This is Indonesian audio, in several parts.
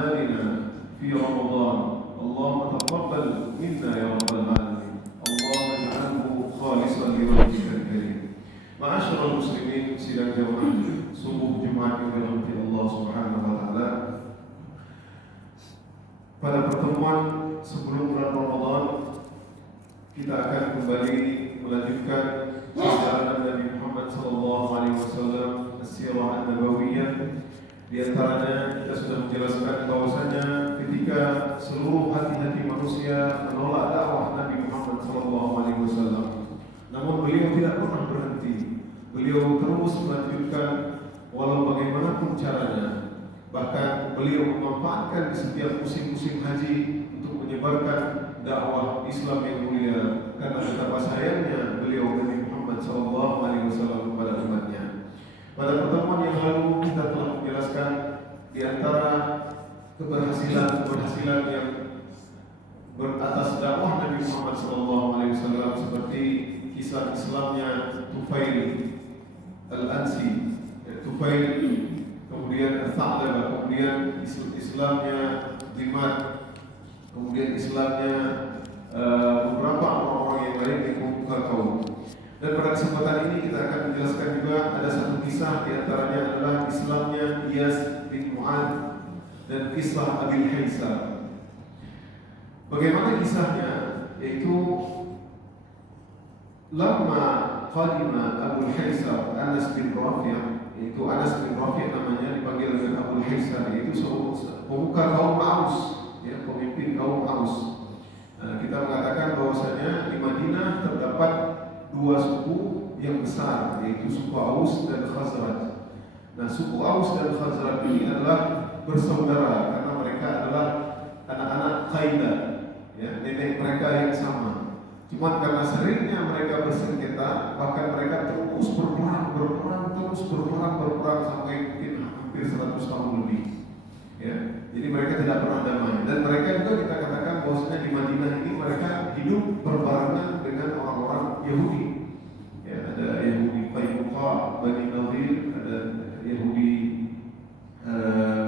أعمالنا في رمضان. اللهم تقبل منا يا رب العالمين. اللهم اجعله خالصا لوجهك الكريم. Ma'asyiral muslimin, sidang jamaah subuh Jumat yang dirahmati Allah Subhanahu wa taala. Pada pertemuan sebelum bulan Ramadan, kita akan kembali melanjutkan perjalanan Nabi Muhammad SAW, As-Sirah An-Nabawiyah. Di antaranya kita sudah menjelaskan bahwasanya ketika seluruh hati-hati manusia menolak dakwah Nabi Muhammad SAW, namun beliau tidak pernah berhenti. Beliau terus melanjutkan walau bagaimanapun caranya. Bahkan beliau memanfaatkan di setiap musim-musim haji untuk menyebarkan dakwah Islam yang mulia, karena betapa sayangnya beliau Nabi Muhammad SAW kepada umatnya. Pada pertemuan yang lalu kita telah menjelaskan di antara keberhasilan yang beratas dakwah Nabi Muhammad SAW seperti kisah Islamnya Tufail Al-Ansi, Tufail, kemudian Al-Tha'labah, kemudian Islamnya Dimad, kemudian Islamnya beberapa orang-orang yang lain di muka kaum. Dan pada kesempatan ini kita akan menjelaskan juga ada satu kisah, di antaranya adalah Islamnya Iyas bin Mu'ad dan kisah Abil Haisa. Bagaimana kisahnya? Yaitu lama qadima Abu Haisa Anas bin Rafi', yaitu Anas bin Rafi' namanya, dipanggil dengan Abu Haisa, yaitu pemuka kaum Aus, ya, pemimpin kaum Aus. Kita mengatakan bahwasanya di Madinah terdapat dua suku yang besar, yaitu suku Aus dan Khazraj. Nah, suku Aus dan Khazraj ini adalah bersaudara karena mereka adalah anak-anak Qaila, ya, nenek mereka yang sama. Cuma karena seringnya mereka bersengketa, bahkan mereka terus berperang sampai mungkin hampir 100 tahun lebih. Ya, jadi mereka tidak pernah damai. Dan mereka juga kita katakan bahwasanya di Madinah ini mereka hidup berbarengan dengan orang-orang Yahudi. Ya, ada Yahudi Qainuqa, Bani Nadir, ada Yahudi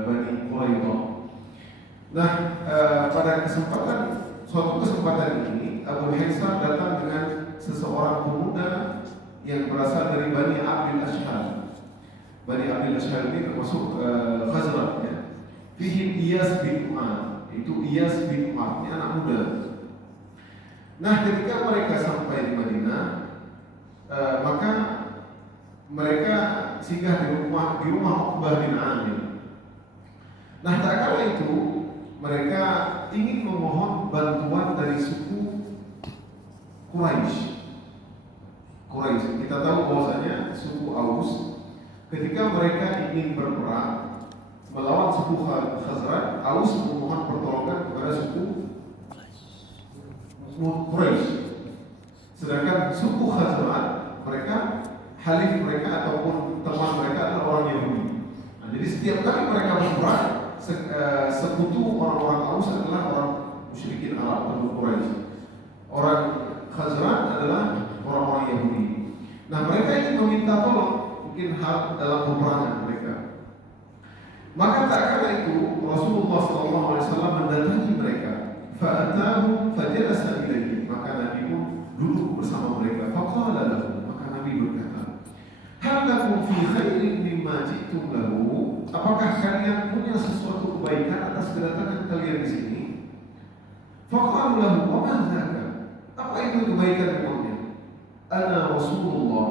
Bani Quraidah. Nah, pada suatu kesempatan ini Abu Haisa datang dengan seseorang pemuda yang berasal dari Bani Abdul Ashhal. Bani Abdul Ashhal ini termasuk Khazraj, ya. Fihim Iyas bin Mu'ad, itu Iyas bin Mu'ad, ini anak muda. Nah, ketika mereka sampai di Madinah, maka mereka singgah di rumah Uqbah bin Amir. Nah, tak kala itu mereka ingin memohon bantuan dari suku Quraisy. Kita tahu bahwasanya suku Aus ketika mereka ingin berperang melawan suku Khazraj, Aus memohon pertolongan kepada suku Quraisy. Sedangkan suku Khazraj, mereka halif mereka ataupun teman mereka adalah orang Yahudi. Nah, jadi setiap kali mereka berperang, sekutu orang-orang Aus adalah orang musyrikin Arab atau Quraisy. Orang Khazraj adalah orang-orang Yahudi. Nah, mereka ingin meminta tolong, mungkin hal dalam peperangan mereka. Maka tak kala itu Rasulullah SAW mendatangi mereka. Fa'atahu fajalasa ilaihi, maka Nabi pun duduk bersama mereka. Faqala lahu, maka Nabi berkata, hal lakum fi khairin mimma ji'tum lahu, apakah kalian punya sesuatu kebaikan atas kedatangan kalian di sini? Faqala lahu, wa ma dzaka, apa itu kebaikan memangnya? Ana Rasulullah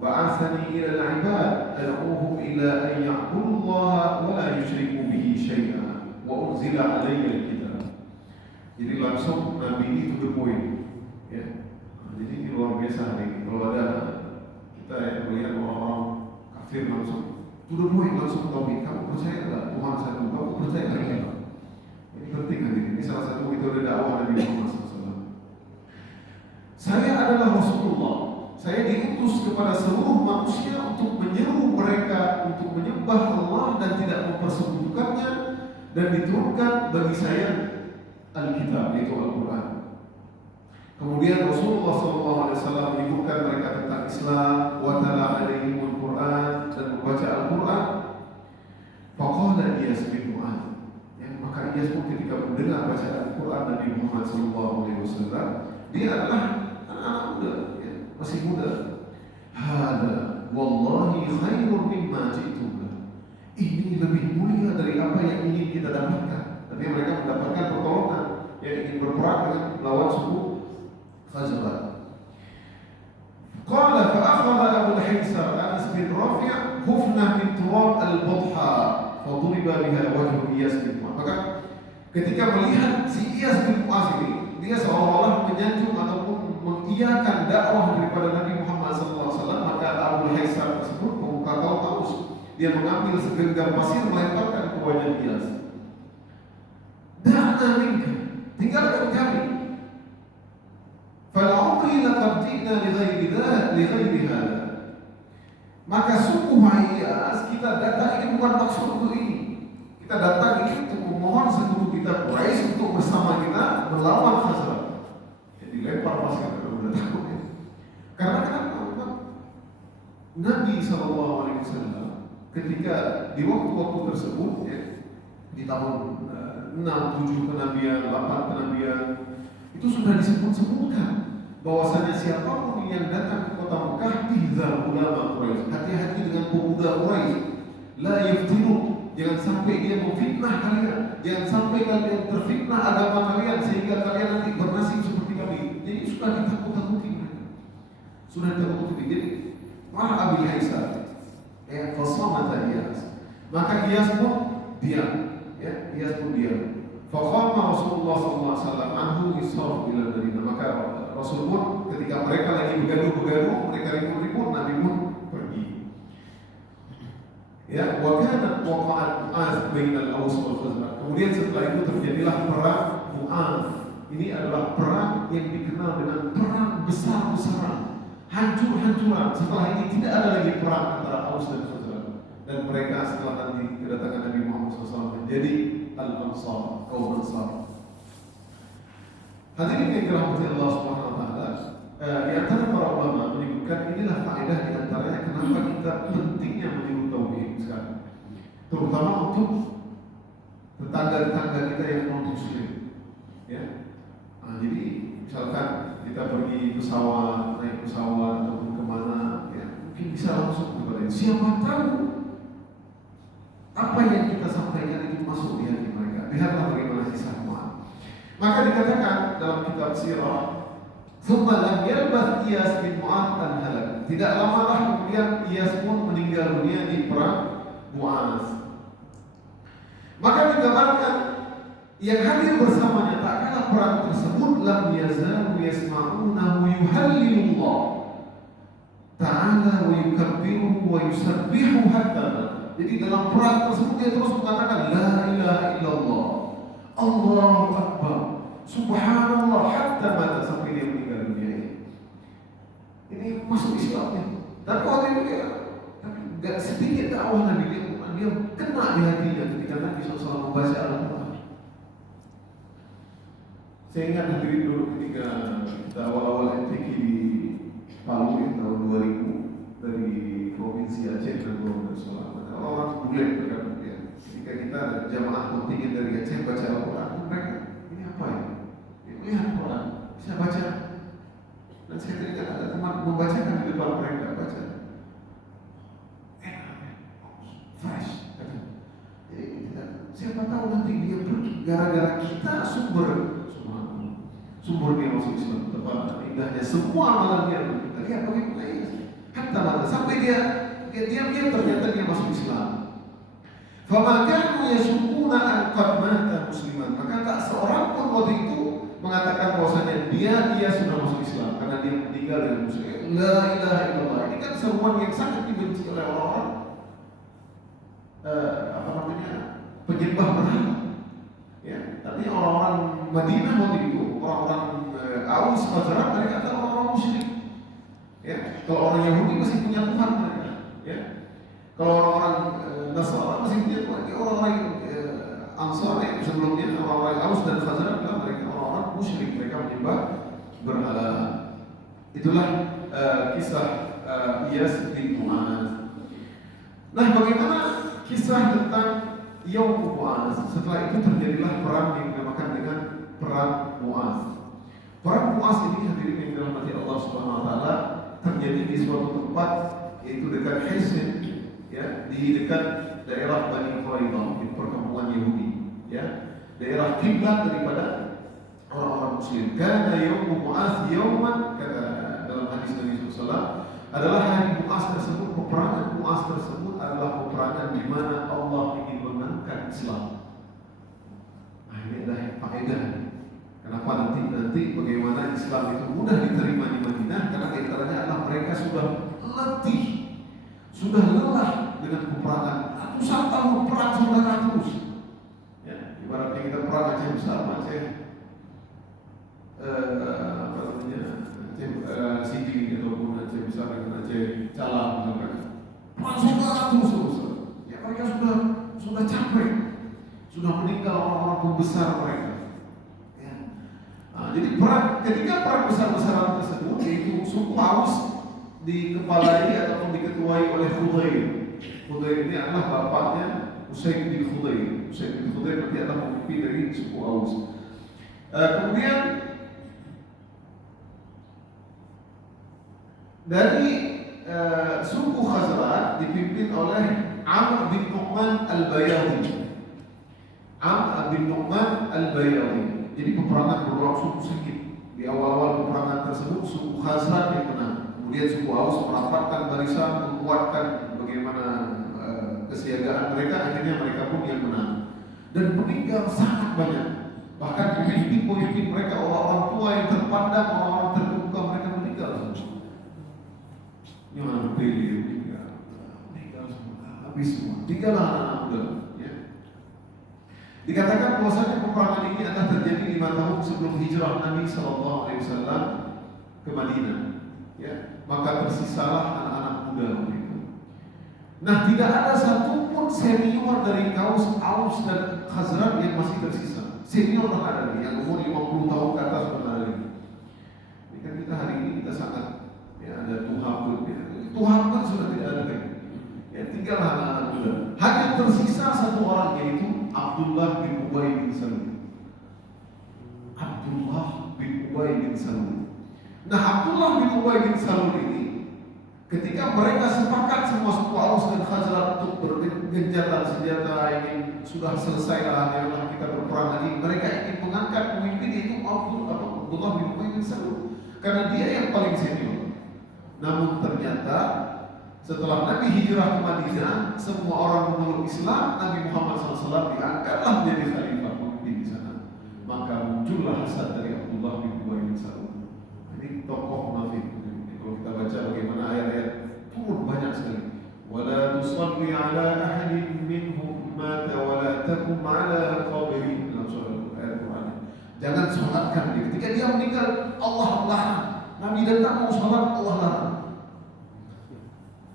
ba'athani ila al-ibad ad'uhum ila an ya'budu Allah wa la yusyriku bihi syai'an wa unzila alayya al-kitab. Jadi langsung Nabi ini to the point, ya. Jadi ini luar biasa hari ini. Kalau ada kita yang melihat orang-orang kafir langsung to the point, langsung tauhid. Kamu percaya enggak Tuhan satu? Kamu percaya enggak? Ini penting hari ini. Ini salah satu metode dakwah Nabi Muhammad SAW. Saya adalah Rasulullah. Saya diutus kepada seluruh manusia untuk menyeru mereka untuk menyembah Allah dan tidak mempersekutukannya, dan diturunkan bagi saya Alkitab, yaitu Al-Quran. Kemudian Rasulullah SAW menyebutkan mereka tentang Islam, wa tala alaihimul Quran, dan membaca Al-Quran. Faqala Iyas bin Mu'ad, yang Iyas pun ketika mendengar bacaan Quran Nabi Muhammad SAW, dia adalah anak-anak muda, ya, masih muda. Hada wallahi khairun mimma ji'tum. Ini lebih mulia dari apa yang ingin kita dapatkan. Tapi mereka mendapatkan pertolongan, yang ingin berperang dengan melawan suku Khazraj. Qala fa akhadha Abu al-Haysar Anas bin Rafi' hufnah min turab al-Butha fa duriba biha wajhu Iyas bin Mu'adz. Maka ketika melihat si Iyas bin Mu'adz ini, dia seolah-olah menyanjung ataupun mengiyakan dakwah daripada Nabi Muhammad SAW, maka Abu al-Haysar tersebut membuka kaus. Dia mengambil segenggam pasir melemparkan ke wajah Iyas. Da'na minka, tinggalkan kami. Fal'umri laqad ji'na li ghairi hadha. Maka sungguh Iyas, kita datang ini bukan maksud untuk ini. Kita datang ini untuk memohon sekutu kita Quraisy untuk bersama kita melawan Khazraj. Jadi lempar pasir kepada takut. Karena kenapa? Nabi SAW ketika di waktu-waktu tersebut, ya, di tahun 6-7 kenabian, 8 kenabian, itu sudah disebut-sebutkan bahwasanya siapapun yang datang ke kota Mekah, ihzar ulama Quraisy, hati-hati dengan pemuda Quraisy, la yaftinu, jangan sampai dia memfitnah kalian, jangan sampai kalian terfitnah agama kalian sehingga kalian nanti bernasib seperti kami. Jadi sudah ditakut-takuti mereka, sudah ditakut-takuti. Jadi marah Abu Haysar, ya, fasamata Iyas, maka Iyas pun diam, ya, Iyas pun diam. Faqama Rasulullah SAW anhu yusraf ila Madinah. Maka Rasul pun ketika mereka lagi bergaduh-gaduh, mereka ribut-ribut, Nabi pun pergi. Ya, wa kana waqa'at Mu'adz bainal Aws wal Khazraj. Kemudian setelah itu terjadilah perang Mu'adz. Ini adalah perang yang dikenal dengan perang besar-besaran, hancur-hancuran. Setelah ini tidak ada lagi perang antara Aws dan Khazraj. Dan mereka setelah nanti kedatangan Nabi Muhammad SAW menjadi Al-Ansar, kaum Ansar. Hadirin yang dirahmati Allah Subhanahu wa taala, di antara para ulama menyebutkan inilah faedah di antaranya kenapa kita pentingnya menyebut tauhid sekarang. Terutama untuk tetangga-tetangga kita yang non-muslim. Ya. Jadi misalkan kita pergi pesawat, naik pesawat ataupun kemana, ya, mungkin bisa langsung kepada siapa tahu apa yang kita sampaikan itu masuk di hati mereka. Lihatlah bagaimana kisah Mu'adz. Maka dikatakan dalam kitab sirah, "Tsumma lam yalbath Iyas bin Mu'adz an halak." Tidak lamalah kemudian Iyas pun meninggal dunia di perang Mu'adz. Maka digambarkan yang hadir bersamanya tak kalah perang tersebut, lam yazalu yasma'unahu yuhallilullah ta'ala wa yukabbiruhu wa yusabbihu hatta. Jadi dalam perang tersebut dia terus mengatakan la ilaha illallah, Allahu Akbar, Subhanallah, hatta mata, sampai dia meninggal dunia. Ini masuk Islamnya. Tapi waktu itu dia, tidak sedikit dakwah Nabi dia kena di hatinya ketika Nabi SAW membaca Al-Quran. Saya ingat hadirin dulu ketika kita awal-awal MTQ di Palu ya, tahun 2000 dari provinsi Aceh dan Gorontalo Selatan. Orang bulan berkata, ya, ketika kita jamaah kontingen dari Aceh baca Al-Quran, mereka ini apa ya? Lihat Al-Quran, bisa baca. Dan saya teringat ada teman membacakan di depan mereka baca. Fresh. Jadi siapa tahu nanti dia pergi gara-gara kita sumber dia masuk Islam. Tepat indahnya semua amalan dia. Kita lihat bagaimana ya. Hatta mata sampai dia ternyata dia masuk Islam. Fama kanu yashukuna an qad mata musliman. Maka tak seorang pun waktu itu mengatakan bahwasanya dia sudah masuk Islam karena dia meninggal dengan muslim. La ilaha illallah. Ini kan seruan yang sangat dibenci oleh orang-orang penyembah berhala. Ya, tapi orang-orang Madinah waktu itu, orang-orang Aus, Khazraj, mereka adalah orang-orang musyrik. Ya, kalau orang Yahudi masih punya Tuhan mereka. Ya, kalau orang-orang Nasrani masih punya Tuhan. Orang-orang Ansar sebelumnya, orang-orang Aus dan Khazraj mereka orang-orang musyrik, mereka menyembah berhala. Itulah kisah Iyas bin Mu'adz. Nah, bagaimana kisah tentang Yaum Mu'adz? Setelah itu terjadilah perang yang dinamakan dengan perang Mu'az. Perang Mu'az ini hadirin yang dirahmati Allah Subhanahu wa taala terjadi di suatu tempat yaitu dekat Hisn, ya, di dekat daerah Bani Quraidah, di perkampungan Yahudi, ya. Daerah kiblat daripada orang-orang muslim. Karena yaum Mu'az yauman, kata dalam hadis Nabi SAW, adalah hari Mu'az tersebut, peperangan Mu'az tersebut adalah peperangan di mana Allah ingin mengangkat Islam. Nah, ini adalah faedah. Kenapa nanti bagaimana Islam itu mudah diterima di Madinah? Karena di antaranya adalah mereka sudah letih, sudah lelah dengan peperangan. Ratusan tahun perang saudara terus. Ya, ibaratnya kita perang Aceh besar, Aceh Sigi ataupun Aceh besar dengan Aceh Calang, misalkan. Perang saudara terus. Ya, mereka sudah capek, sudah meninggal orang-orang pembesar mereka. Jadi ketika perang besar-besaran tersebut, yaitu suku Aus dikepalai ataupun diketuai oleh Khudair. Khudair ini adalah bapaknya Usaid bin Khudair. Usaid bin Khudair nanti adalah pemimpin dari suku Aus. Kemudian dari suku Khazraj dipimpin oleh Amr bin Nu'man al-Bayadi. Amr bin Nu'man al-Bayadi. Jadi peperangan berlangsung sedikit. Di awal-awal peperangan tersebut suku Khazraj yang menang. Kemudian suku Aus merapatkan barisan, menguatkan bagaimana kesiagaan mereka. Akhirnya mereka pun yang menang. Dan meninggal sangat banyak. Bahkan pemimpin-pemimpin mereka, orang-orang tua yang terpandang, orang-orang terkemuka, mereka meninggal semua. Yang meninggal semua, habis semua. Tinggallah anak-anak muda. Dikatakan bahwasanya peperangan ini adalah terjadi 5 tahun sebelum hijrah Nabi SAW ke Madinah. Ya, maka tersisalah anak-anak muda mereka. Nah, tidak ada satupun senior dari kaum Aus dan Khazraj yang masih tersisa. Senior tak ada lagi, yang umur 50 tahun ke atas tak ada lagi. Ini kan kita hari ini kita sangat, ya, ada Tuhan pun, ya. Tuhan pun sudah tidak ada lagi. Ya, tinggallah anak-anak muda. Hanya tersisa satu orang, yaitu Abdullah bin Ubay bin Salul. Abdullah bin Ubay bin Salul. Nah, Abdullah bin Ubay bin Salul ini, ketika mereka sepakat semua suku Aus dan Khazraj untuk bergencatan senjata, ingin sudah selesai lah, janganlah kita berperang lagi. Mereka ingin mengangkat pemimpin itu Abdullah bin Ubay bin Salul, karena dia yang paling senior. Namun ternyata setelah Nabi hijrah ke Madinah, semua orang memeluk Islam. Nabi Muhammad SAW diangkatlah menjadi khalifah pemimpin di sana. Maka muncullah hasad dari Abdullah bin Ubay bin Salul. Ini tokoh munafik. Kalau kita baca bagaimana ayat-ayat turun banyak sekali. Wala tusalli ala ahadin minhum mata wala taqum ala qabrihi, dalam surah Al-Quran. Jangan sholatkan dia. Ketika dia meninggal, Allah larang. Nabi datang mau sholat, Allah larang.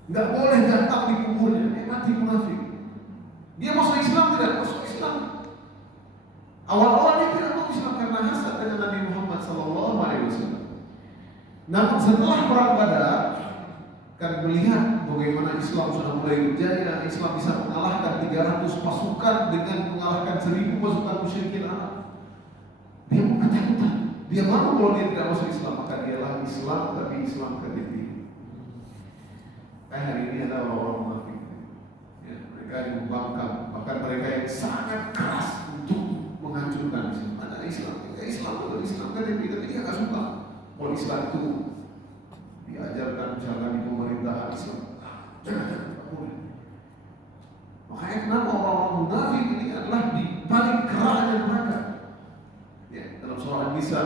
Enggak boleh datang di kuburnya, mati munafik. Dia masuk Islam tidak? Masuk Islam. Awal-awal dia tidak masuk Islam karena hasad dengan Nabi Muhammad SAW. Namun setelah perang Badar, kan melihat bagaimana Islam sudah mulai berjaya, Islam bisa mengalahkan 300 pasukan dengan mengalahkan 1000 pasukan musyrikin Arab. Dia ketakutan. Dia malu kalau dia tidak masuk Islam, maka dialah Islam, tapi Islam KTP. Hari ini ada orang-orang munafik, ya, mereka yang membangkang, bahkan mereka yang sangat keras untuk menghancurkan Islam. Ada Islam KTP, tapi dia nggak suka. Kalau Islam itu diajarkan misalkan di pemerintahan Islam, jangan boleh. Makanya kenapa orang-orang munafik ini adalah di paling keraknya mereka. Ya, dalam surah An-Nisa,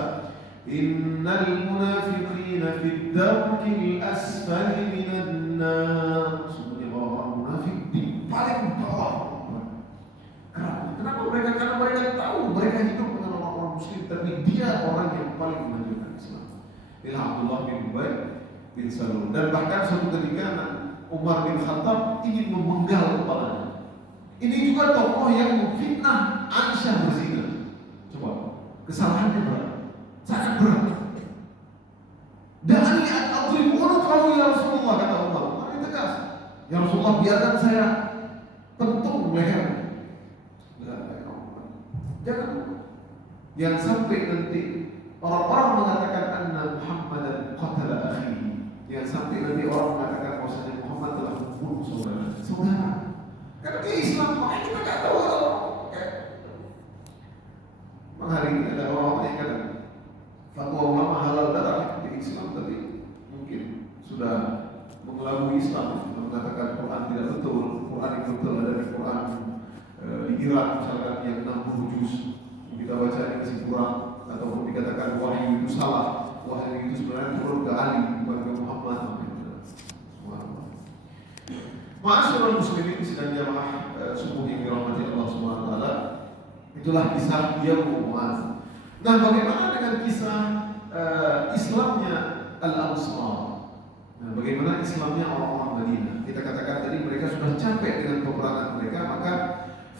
Innal munafiqina fid darkil asfali minan nar. Sesungguhnya orang munafik di paling bawah. Kenapa mereka? Karena mereka tahu mereka hidup dengan orang-orang muslim, tapi dia orang yang paling menghancurkan Islam. Inilah Abdullah bin Ubay bin Salul. Dan bahkan suatu ketika Umar bin Khattab ingin memenggal kepalanya. Ini juga tokoh yang memfitnah Aisyah berzina. Coba, kesalahannya berat. Sangat berat. Dan ini al-adribu tahu ya Rasulullah, kata Umar. Mari tegas. Ya Rasulullah, biarkan saya pentung leher. Jangan Yang sampai nanti orang-orang mengatakan anna Muhammadan qatala akhi. Yang sampai nanti orang mengatakan bahwasanya Muhammad telah membunuh saudara. Karena dia Islam, makanya kita nggak tahu kalau hari ini ada orang yang kata fatwa ulama halal darah di Islam, tapi mungkin sudah mengelabui Islam, mengatakan Quran tidak betul, Quran yang betul ada di Quran di Irak misalkan yang 60 juz, kita baca di kesimpulan ataupun dikatakan wahyu itu salah, wahyu itu sebenarnya turun ke Ali bukan ke Muhammad. Ma'asyiral muslimin sidang jamaah subuh yang dirahmati Allah Subhanahu wa taala, itulah kisah Yaumul Mu'adz. Nah, bagaimana dengan kisah Islamnya Al-Ansar? Nah, bagaimana Islamnya orang-orang Madinah? Kita katakan tadi mereka sudah capek dengan peperangan mereka, maka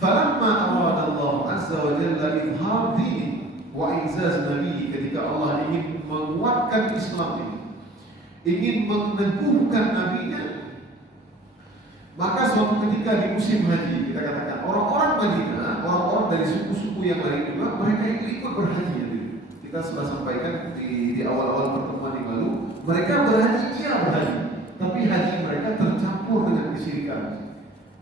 falamma aradallahu azza wa jalla izhar dini wa izaz nabi, ketika Allah ingin menguatkan Islam ini, ingin meneguhkan nabinya, maka suatu ketika di musim haji, kita katakan orang-orang Madinah, orang-orang dari suku-suku yang lain juga, mereka ikut berhaji. Kita sudah sampaikan di awal-awal pertemuan yang lalu, mereka berhaji, iya berhaji, tapi haji mereka tercampur dengan kesyirikan.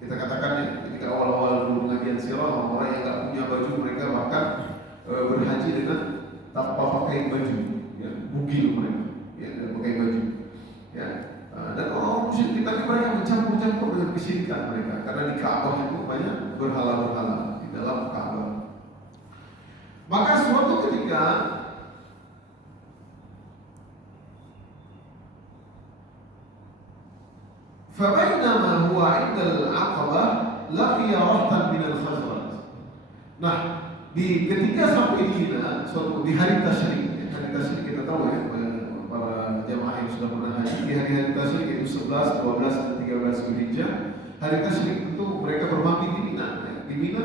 Kita katakan ya, ketika awal-awal dulu pengajian sirah, orang-orang yang tak punya baju, mereka bahkan berhaji dengan tanpa pakai baju, ya, bugil mereka, ya, tidak pakai baju, ya. Dan orang-orang musyrik kita ini mereka mencampur-campur dengan kesyirikan mereka, karena di Ka'bah itu banyak berhala-berhala di dalam Ka'bah. Maka suatu ketika fabainama huwa 'indal 'aqabah laqiya rahtan minal Khazraj. Nah, ketika sampai di Mina, suatu di hari tasyrik, kita tahu ya, para jamaah yang sudah pernah haji, di hari-hari tasyrik itu 11, 12, dan 13 Zulhijjah. Hari tasyrik itu mereka bermampir di Mina, di Mina.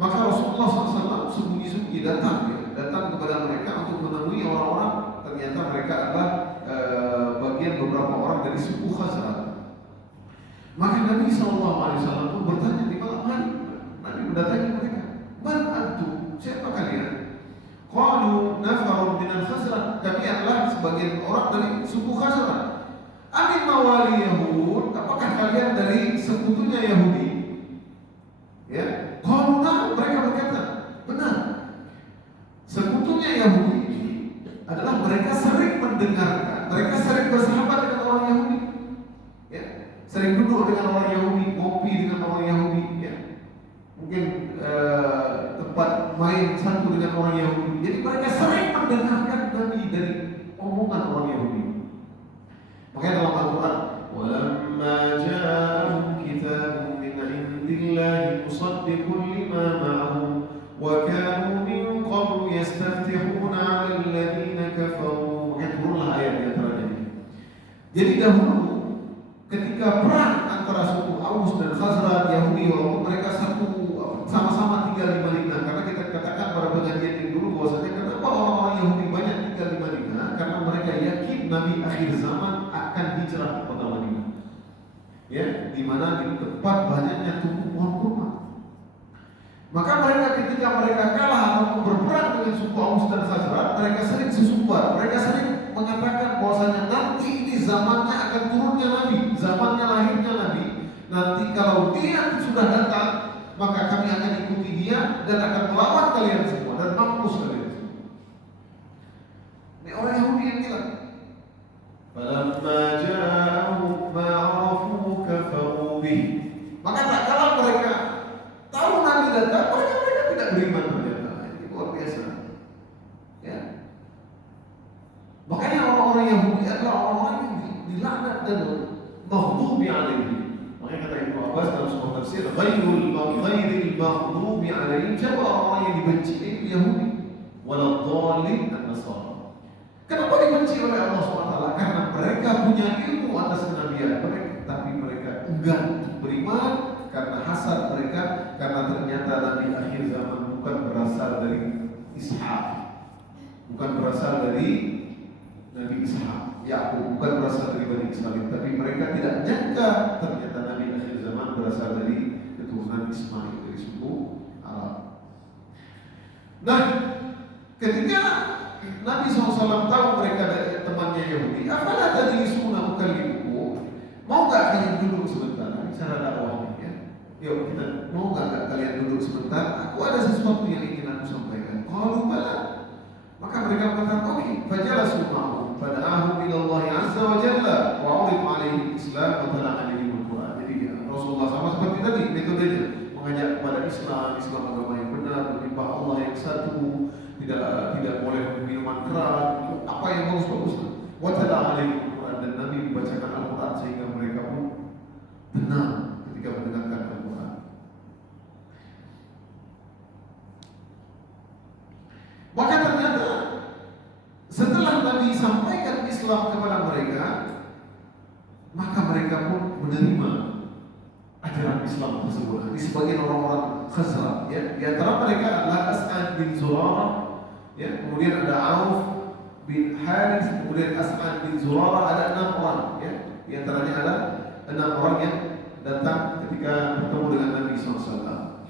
Maka Rasulullah SAW sembunyi-sembunyi datang kepada mereka untuk menemui orang-orang. Ternyata mereka adalah bagian beberapa orang dari suku Khazraj. Maka Nabi SAW pun bertanya di malam hari. Nabi mendatangi mereka, man antum, siapa kalian? Qalu nafarun minal Khazraj, kami adalah sebagian orang dari suku Khazraj. Amin mawali Yahud, apakah kalian dari sekutunya Yahudi? Ya, qalu nah, mereka berkata, benar. Sekutunya Yahudi ini adalah mereka sering mendengarkan, mereka sering bersahabat dengan orang Yahudi, ya, sering duduk dengan orang Yahudi, ngopi dengan orang Yahudi, ya, mungkin tempat main satu dengan orang Yahudi. Jadi mereka sering mendengarkan dari omongan orang Yahudi. Makanya dalam Al-Quran, walamma ja'ahum kitabun min 'indillahi musaddiqun lima ma'ahum wa kanu min qablu yastaftihuna 'alal ladzina kafaru. Turunlah ayat di antaranya. Jadi dahulu ketika perang antara suku Aus dan Khazraj, Yahudi, walaupun mereka satu sama-sama tinggal di Madinah, karena kita katakan pada pengajian ini dulu bahwasanya kenapa orang-orang Yahudi banyak tinggal di Madinah, karena mereka yakin Nabi akhir zaman akan hijrah ke kota Madinah, ya, di mana di tempat banyaknya tumbuh pohon kurma. Maka mereka ketika mereka kalah atau berperang dengan suku Aus dan Khazraj, mereka sering sesumbar, mereka sering mengatakan bahwasanya nanti ini zamannya akan turunnya Nabi, zamannya lahirnya Nabi. Nanti kalau dia sudah datang, maka kami akan ikuti dia dan akan melawan kalian semua dan mampus kalian semua. Ini orang Yahudi yang bilang, falamma ja'ahum ma 'arafu kafaru bih. Maka tak kalah mereka tahu Nabi datang, mereka tidak beriman ternyata. Ini luar biasa. Ya. Makanya orang-orang Yahudi adalah orang-orang yang dilaknat dan maghdubi alaihim. Makanya kata Ibnu Abbas dalam sebuah tafsir, ghairil maghdubi alaihim, siapa orang yang dibenci itu Yahudi, waladhdallin an-nasara. Kenapa dibenci oleh Allah SWT? Karena mereka punya ilmu atas kenabian mereka, tapi mereka enggan untuk beriman karena hasad mereka, karena ternyata Nabi akhir zaman bukan berasal dari Ishaq, bukan berasal dari Nabi Ishaq, Yakub, bukan berasal dari Bani Israil, tapi mereka tidak nyangka ternyata Nabi akhir zaman berasal dari keturunan Ismail, dari suku Arab. Nah, ketika Nabi SAW tahu mereka temannya Yahudi, "Afala tajlisuna ukallimukum?" Mau nggak kalian duduk sebentar? Ini cara dakwahnya ya. Yuk kita mau nggak kalian duduk sebentar? Aku ada sesuatu yang ingin aku sampaikan. Qalu bala. Maka mereka berkata, "Oke." Fajalasu ma'hum fada'ahum ila Allah azza wa jalla wa urid alaihi Islam wa tala'an alaihi al-Quran. Jadi Rasulullah sama seperti tadi metodenya, mengajak kepada Islam agama yang benar, menyembah Allah yang satu, tidak boleh minuman keras, apa yang bagus-bagus. Wa tala'an alaihi al-Quran, dan Nabi membacakan Al-Quran sehingga mereka pun tenang ketika mendengarkan Al-Quran. Maka ternyata setelah Nabi sampaikan Islam kepada mereka, maka mereka pun menerima ajaran Islam tersebut. Ini sebagian orang-orang Khazraj, ya. Di antara mereka adalah As'ad bin Zurarah, ya. Kemudian ada Auf bin Harith, kemudian As'ad bin Zurarah, ada 6 orang, ya. Di antaranya ada 6 orang yang datang ketika bertemu dengan Nabi SAW.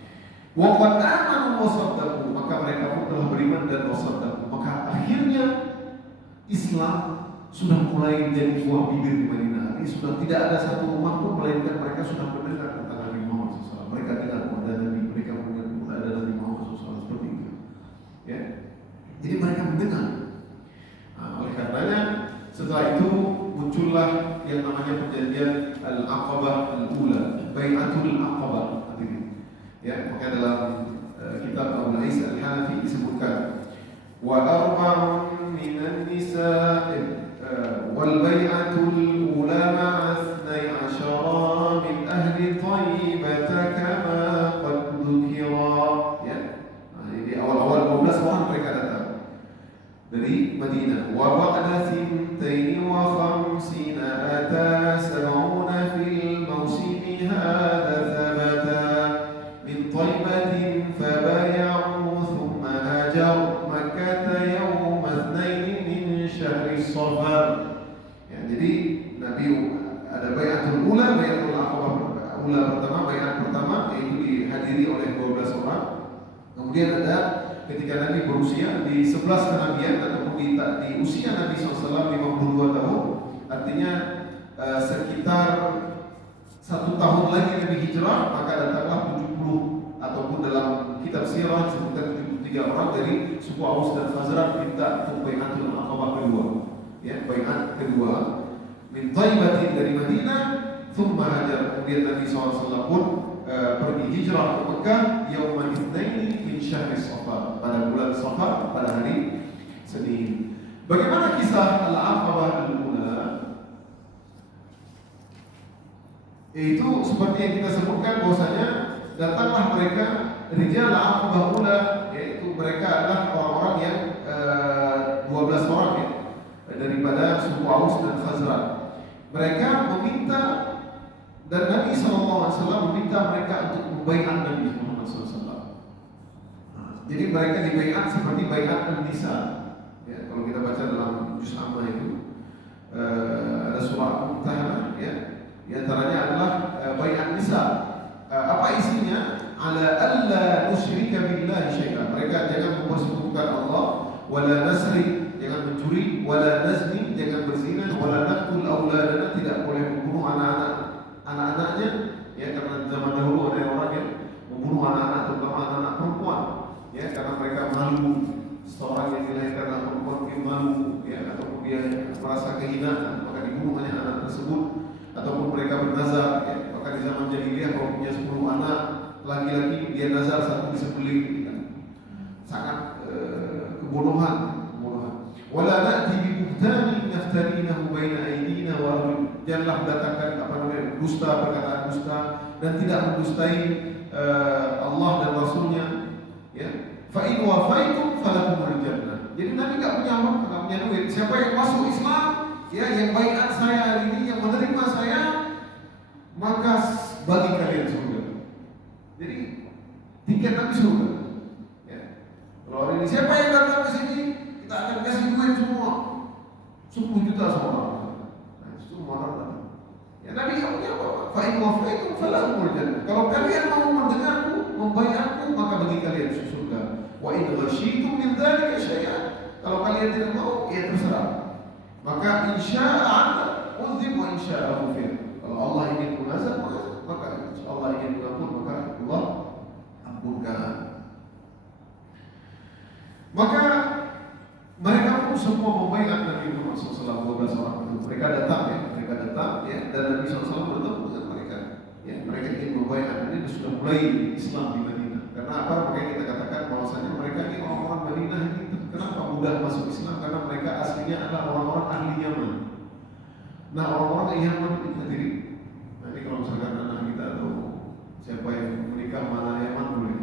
Wa qad amanu wa saddaqu, maka mereka pun telah beriman dan wasaddaqu. Maka akhirnya Islam sudah mulai menjadi buah bibir di Madinah. Ini sudah tidak ada satu rumah pun melainkan mereka sudah mendengar tentang Nabi Muhammad SAW. Mereka dengar ada Nabi, mereka mendengar ada Nabi Muhammad SAW, seperti itu. Ya, jadi mereka mendengar. Nah, oleh karenanya setelah itu muncullah yang namanya perjanjian Al-Aqabah Al-Ula, Bai'atul Aqabah. Ya, maka dalam kitab Abu Ais Al-Hanafi disebutkan wa arba'un minan nisa'i wal bai'atul ula ma'a 12 min ahli Thayyibah kama qad dzukira, ya. Nah, jadi awal-awal 12 orang mereka datang dari Madinah. Wa ba'da 52 ata 70 fil mawsim hadha thabata min Thaybatin fabay'u thumma hajar Makkah yawm itsnain min syahri Safar. Ya, jadi Nabi ada bai'atul ula, bai'atul aqabah ula pertama, bai'at pertama yaitu dihadiri oleh 12 orang. Kemudian ada ketika Nabi berusia di 11 kenabian ataupun di usia Nabi SAW 52 tahun, artinya sekitar 1 tahun lagi Nabi hijrah, maka datanglah 70 ataupun dalam kitab sirah disebutkan 73 orang dari suku Aus dan Khazraj minta untuk bai'atul aqabah kedua. Ya, bai'at kedua min Thaybatin dari Madinah, thumma hajar. Kemudian Nabi SAW pun pergi hijrah ke Mekah yaumul itsnain min syahri Safar, pada bulan Safar, pada hari Senin. Bagaimana kisah Al-Aqabah Al-Ula? Yaitu seperti yang kita sebutkan bahwasanya datanglah mereka rijal Aqabah Ula, yaitu mereka adalah orang-orang yang 12 orang, ya, daripada suku Aus dan Khazraj. Mereka meminta, dan Nabi SAW meminta mereka untuk membaiat Nabi Muhammad SAW. Jadi mereka dibaiat seperti baiat An-Nisa. Ya, kalau kita baca dalam juz amma itu ada surah Al-Mumtahanah, ya. Di antaranya adalah baiat Nisa. Apa isinya? Ala alla nusyrika billahi syai'an. Mereka jangan mempersekutukan Allah, wala nasri, jangan mencuri, wala nazni, jangan berzina, wala naqtul auladana, tidak boleh membunuh anak-anaknya, ya, karena zaman dahulu ada orang yang membunuh anak-anak, terutama anak-anak perempuan, ya, karena mereka malu. Seorang yang dilahirkan anak perempuan mungkin malu, ya, ataupun dia merasa kehinaan, maka dibunuh hanya anak tersebut. Ataupun mereka bernazar, ya, maka di zaman jahiliyah kalau punya 10 anak laki-laki, dia nazar satu disembelih, kan sangat kebodohan. Wala na'ti bi buhtani naftarinahu baina aydina wa arjul. Janganlah mendatangkan dusta, perkataan dusta, dan tidak mendustai Allah dan Rasulnya, ya. Fa in wafaitum falakumul jannah. Jadi Nabi enggak punya uang, enggak punya duit. Siapa yang masuk Islam, ya, yang baiat saya hari ini, yang menerima saya, maka bagi kalian surga. Jadi tiket Nabi surga. Ya. Kalau hari ini siapa yang datang ke sini, kita akan kasih duit semua 10 juta semua. Nah, itu marah tadi. Ya, Nabi enggak punya apa-apa. Fa in wafaitum falakumul jannah. Kalau kalian mau mendengarku, membaiatku, maka bagi kalian surga. Wa in ghasyitum min dzalika syai'an. Kalau kalian tidak mau, ya terserah. Maka insya'a uzib wa insya'a ghufir. Kalau Allah ingin mengazab, maka Allah ingin mengampun, maka Allah ampunkan. Maka mereka pun semua membaiat Nabi Muhammad SAW 12 orang itu. Mereka datang ya, dan Nabi SAW bertemu dengan mereka. Ya, mereka ingin membaiat. Ini sudah mulai Islam di Madinah. Karena apa? Makanya kita katakan bahwasanya mereka ini orang-orang Madinah ini kenapa mudah masuk Islam? Karena mereka aslinya adalah orang-orang ahli Yaman. Nah, orang-orang Yaman itu sendiri. Nanti kalau misalkan anak kita atau siapa yang menikah mana Yaman boleh.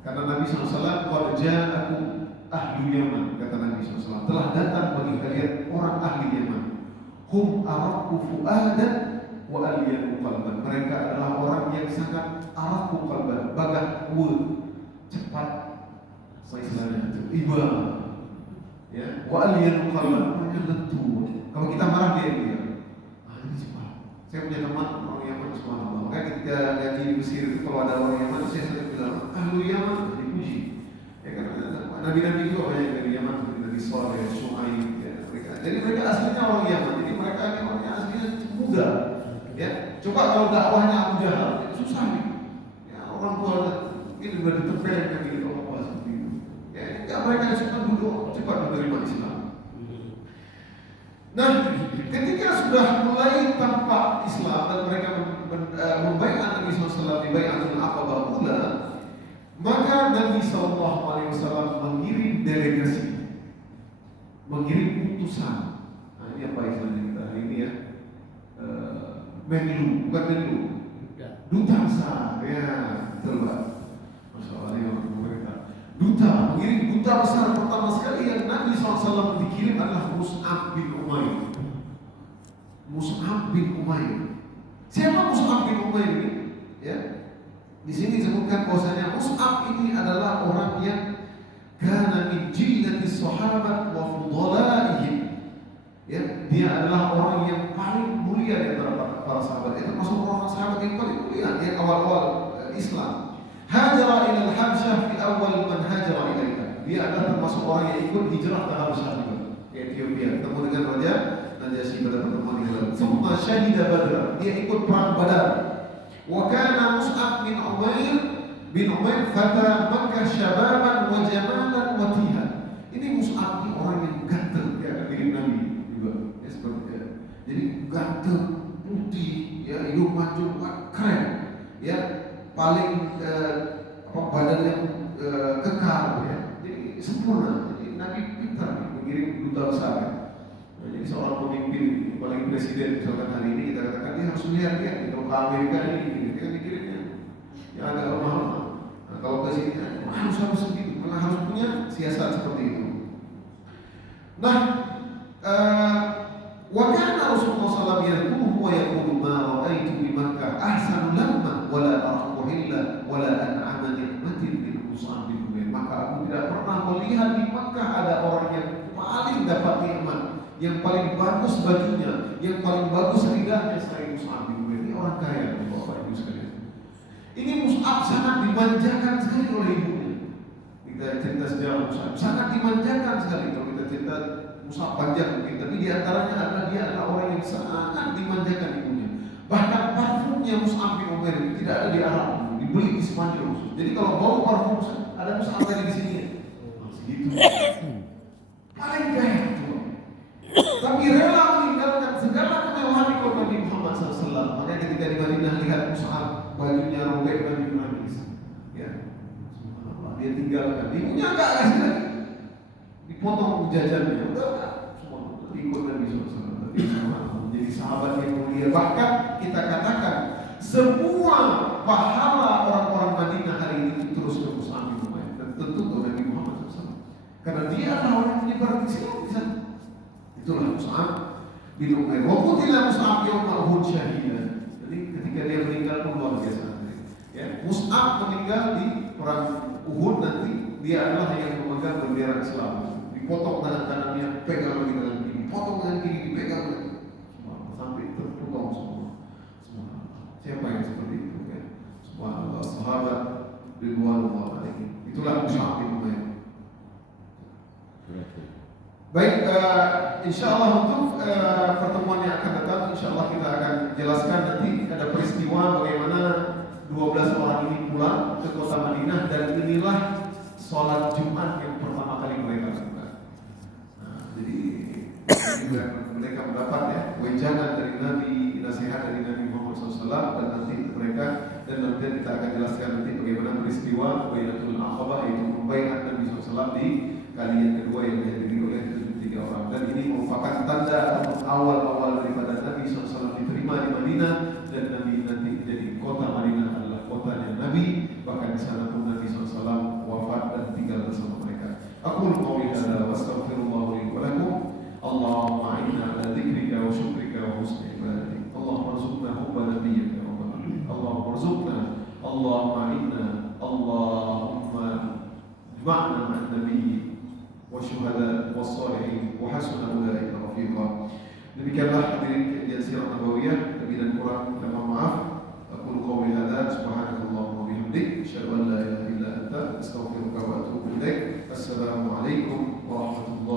Karena Nabi SAW qad ja'akum ahli Yaman, kata Nabi SAW, telah datang bagi kalian orang ahli Yaman. Hum araku fu'adan wa aliyanu qalban. Mereka adalah orang yang sangat araku qalban, bagah cepat, istilahnya iba, ya, wa aliyanu qalban, mereka lentut. Kalau kita marah dia ini cepat. Saya punya teman orang Yaman, subhanallah. Makanya ketika ngaji di Mesir itu kalau ada orang Yaman, saya sering bilang ahli Yaman dipuji. Ya kan Nabi-Nabi juga banyak dari Yaman, seperti Nabi Saleh, Syuaib, ya, mereka. Jadi mereka aslinya orang Yaman. Jadi mereka ini orangnya aslinya muda. Ya, coba kalau dakwahnya Abu Jahal, susah nih. Ya, orang tua mungkin sudah ditepeleng kan gitu orang seperti itu. Ya, enggak, mereka suka duduk cepat menerima Islam. Nah, ketika sudah mulai tampak Islam dan mereka membaiat Nabi SAW di bai'atul Aqabah ula, maka Nabi SAW mengirim delegasi, mengirim utusan. Nah, ini apa istilahnya kita hari ini ya? Menlu, bukan menlu, duta besar, ya, betul Pak. Masalahnya orang pemerintah. Mengirim duta besar pertama sekali yang Nabi SAW dikirim adalah Mus'ab bin Umair. Mus'ab bin Umair. Siapa Mus'ab bin Umair ini? Ya, di sini disebutkan bahwasanya Mus'ab ini adalah orang yang kana min jillati sahabat wa fudalaihim. Ya, dia adalah orang yang paling mulia di antara para sahabat. Itu termasuk orang sahabat yang paling mulia di awal-awal Islam. Hajara ila al-Habsyah fi awal man hajara ilaiha. Dia adalah termasuk orang yang ikut hijrah ke Habsyah juga, ke Ethiopia, ketemu dengan Raja Najasyi pada pertemuan yang lalu. Summa syahida Badr. Dia ikut perang Badar. Wa kana Mus'ab bin Umair fata Makkah syababan wa jamalan wa tihan. Ini Mus'ab ini orang yang ganteng, ya, mirip Nabi juga. Ya, seperti itu. Jadi ganteng, putih, ya, hidung mancung, keren. Ya, paling badan yang kekal, ya. Jadi sempurna. Jadi Nabi pintar mengirim duta besar. Ya. Nah, jadi seorang pemimpin, paling presiden misalkan hari ini kita katakan dia harus melihat ya, kalau ke Amerika ini dia dikirimnya yang agak lemah. Nah, kalau ke sini harus begitu, karena harus punya siasat seperti itu. Nah, wa kana Rasulullah sallallahu alaihi wasallam wa yaqulu ma ra'aitu bi Makkah ahsanu lamma wa la arqu illa wa la an'ama ni'matin min Mus'ab bin Umair. Maka aku tidak pernah melihat di Makkah ada orang yang paling dapat nikmat, yang paling bagus bajunya, yang paling bagus ridahnya selain Mus'ab bin Umair. Ini orang kaya, Bapak Ibu sekalian. Ini Mus'ab sangat dimanjakan sekali oleh ibunya. Kita cerita sejarah Mus'ab, sangat dimanjakan sekali. Kalau kita cerita Mus'ab panjang mungkin, tapi di antaranya adalah dia adalah orang yang sangat dimanjakan ibunya. Bahkan parfumnya Mus'ab bin Umair itu tidak ada di Arab, dibeli di Spanyol. Jadi kalau bau parfum ada Mus'ab tadi di sini. Segitu. Paling kaya. Tapi rela meninggalkan segala kemewahan ikut Nabi Muhammad SAW. Makanya ketika di Madinah lihat Mus'ab bajunya robek, Nabi menangis. Ya, dia tinggalkan. Ibunya enggak kasih lagi. Dipotong jajannya. Enggak. Semua ikut Nabi SAW. Menjadi sahabat yang mulia. Bahkan kita katakan semua pahala orang-orang Madinah hari ini terus ke Mus'ab bin Umair. Dan tentu ke Nabi Muhammad SAW. Karena dia adalah orang yang menyebar Islam di sana. Itulah Mus'ab bin Umair. Wa qutila Mus'ab yawma Uhud syahidan. Jadi ketika dia meninggal pun luar biasa. Ya, Mus'ab meninggal di perang Uhud nanti dia adalah yang memegang bendera Islam. Dipotong tangan kanannya, pegang lagi tangan kiri. Potong tangan kiri, dipegang lagi. Sampai terpotong semua. Siapa yang seperti itu? Ya? Subhanallah, sahabat ridwanullah alaihi. Itulah Mus'ab bin Umair. Baik, insya Allah untuk pertemuan yang akan datang, insya Allah kita akan jelaskan nanti ada peristiwa bagaimana 12 orang ini pulang ke kota Madinah dan inilah sholat Jumat yang pertama kali mereka lakukan. Jadi mereka mendapat ya wejangan dari Nabi, nasihat dari Nabi Muhammad SAW dan nanti mereka kita akan jelaskan nanti bagaimana peristiwa Bai'atul Aqabah, yaitu membaiat Nabi SAW di kali yang kedua yang dihadiri oleh 73 orang, dan ini merupakan tanda awal-awal daripada Nabi SAW diterima di Madinah dan Nabi nanti menjadi kota Madinah adalah kotanya Nabi, bahkan di sana pun Nabi SAW wafat dan tinggal bersama mereka. Aku qouli hadza wa astaghfirullah li wa lakum. Allahumma inna ala dzikrika wa syukrika wa husni ibadatik. Allahumma rzuqna hubba nabiyyika ya rabbal alamin. Allahumma rzuqna, Allahumma inna, Allahumma ijma'na ma'an nabiyyi wa syuhada wa salihin wa hasuna ulaika rafiqa. Demikianlah hadirin kajian sirah nabawiyah, lebih dan kurang minta maaf. Aku qouli hadza subhanakallahumma wa bihamdik asyhadu an la ilaha illa anta astaghfiruka wa atubu ilaik. Assalamualaikum warahmatullahi